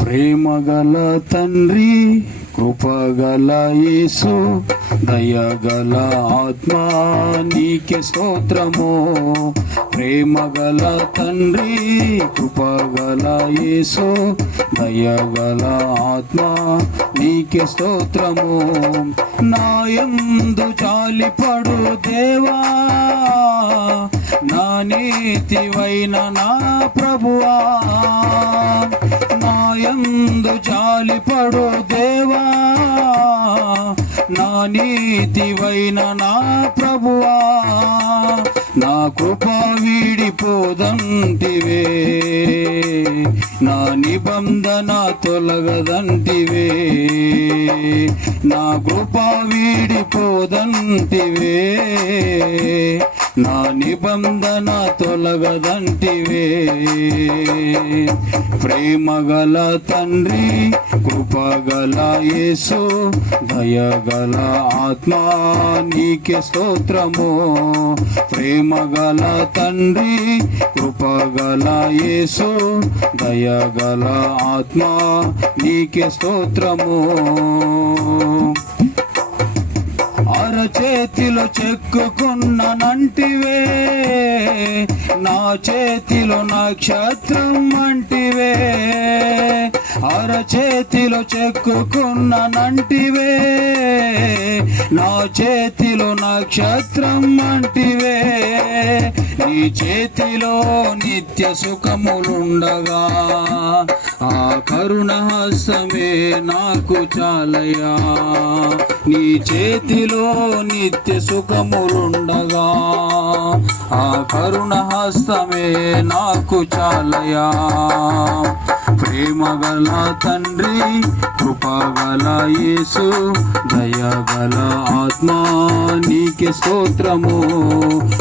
ప్రేమగల తండ్రి, కృపగల యేసు, దయగల ఆత్మ నీకే స్తోత్రము. ప్రేమగల తండ్రి, కృపగల యేసు, దయగల ఆత్మ నీకే స్తోత్రము. నాయందు జాలిపడు దేవా, నా నీతివైన నా ప్రభువా. నాయందు జాలిపడు దేవా, నా నీతివైన నా ప్రభువా. నా కృప వీడిపోదంటివే, నా నిబంధన తొలగదంటివే. నా కృప వీడిపోదంటివే, నా నిబంధన తొలగదంటివే. ప్రేమగల తండ్రి, కృపగల యేసు, దయగల ఆత్మ నీకే స్తోత్రము. ప్రేమగల తండ్రి, కృపగల యేసు, దయగల ఆత్మ నీకే స్తోత్రము. అరచేతిలో చెక్కుకున్ననంటివే, నా చేతిలో నక్షత్రం అంటివే. అరచేతిలో చెక్కుకున్ననంటివే, నా చేతిలో నక్షత్రం అంటివే. నీ చేతిలో నిత్య సుఖములుండగా, ఆ కరుణ హస్తమే నాకు చాలయా. నీ చేతిలో నిత్య సుఖములుండగా, ఆ కరుణ హస్తమే నాకు చాలయా. ప్రేమగల తండ్రి, కృపగల యేసు, దయగల ఆత్మ నీకే స్తోత్రము.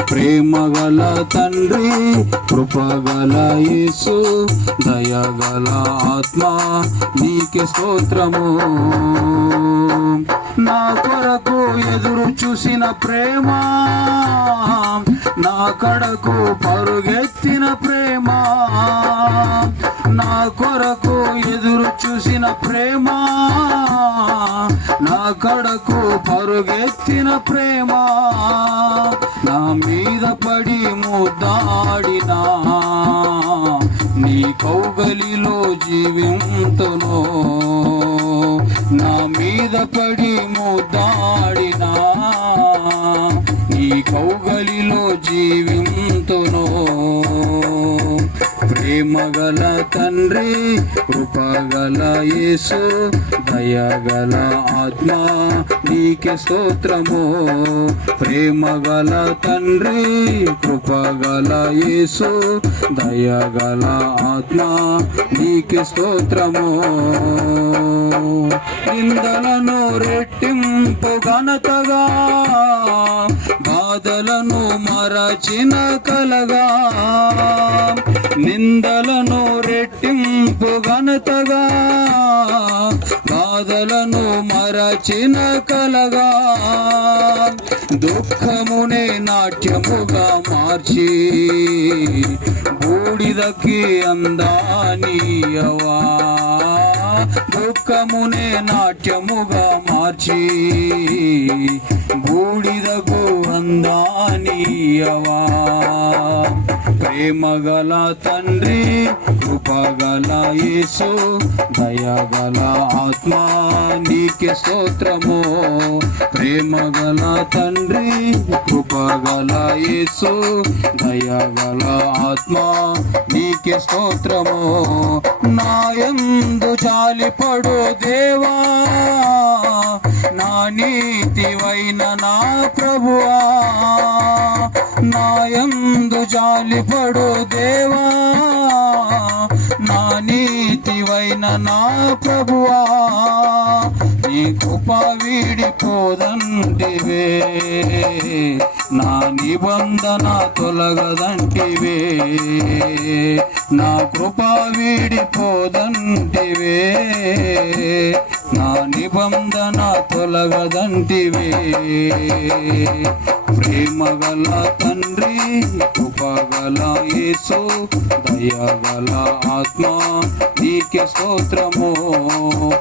ప్రేమగల తండ్రి, కృపగల యేసు, దయగల ఆత్మ నీకే స్తోత్రము. నా కొరకు ఎదురు చూసిన ప్రేమ, నా కడకు పరుగెత్తిన ప్రేమ. నా కొరకు ఎదురు చూసిన ప్రేమ, నా కడకు పరుగెత్తిన ప్రేమ. నా మీద పడి ముద్దాడినా, నీ కౌగలిలో జీవింతును. నా మీద పడి ముద్దాడినా, నీ కౌగలిలో జీవింతును. ప్రేమగల తండ్రి, కృపగల యేసు, దయగల ఆత్మ నీకే స్తోత్రము. ప్రేమగల తండ్రి, కృపగల యేసు, దయగల ఆత్మ నీకే స్తోత్రము. నిందలను రెట్టింపు ఘనతగా, బాధలను మరచిన కలగా. నిందలను రెట్టింపు ఘనతగా, బాధలను మరచిన కలగా. దుఃఖమునే నాట్యముగా మార్చి, బూడిదకి అందానియవా. దుఃఖమునే నాట్యముగా మార్చి, బూడిదకు అందానియవా. ప్రేమగల తండ్రి, కృపగల యేసు, దయగల ఆత్మ నీకే స్తోత్రము. ప్రేమగల తండ్రి, కృపగల యేసు, దయగల ఆత్మ నీకే స్తోత్రము. నాయందు జాలిపడు దేవా, నా నీతివైన నా ప్రభువా. నాయందు జాలిపడు దేవా, నా నీతివైన నా ప్రభువా. నీ కృప వీడిపోదంటివే, నా నిబంధన తొలగదంటివే, నా కృప వీడిపోదంటివే, నా నిబంధన తొలగదంటివే. ప్రేమగల తండ్రి, కృపగల యేసు, దయగల ఆత్మ నీకే స్తోత్రము.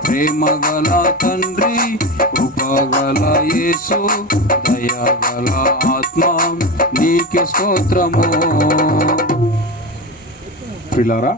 ప్రేమగల తండ్రి, కృపగల యేసు, దయగల ఆత్మ నీకే స్తోత్రము. ప్రియులారా,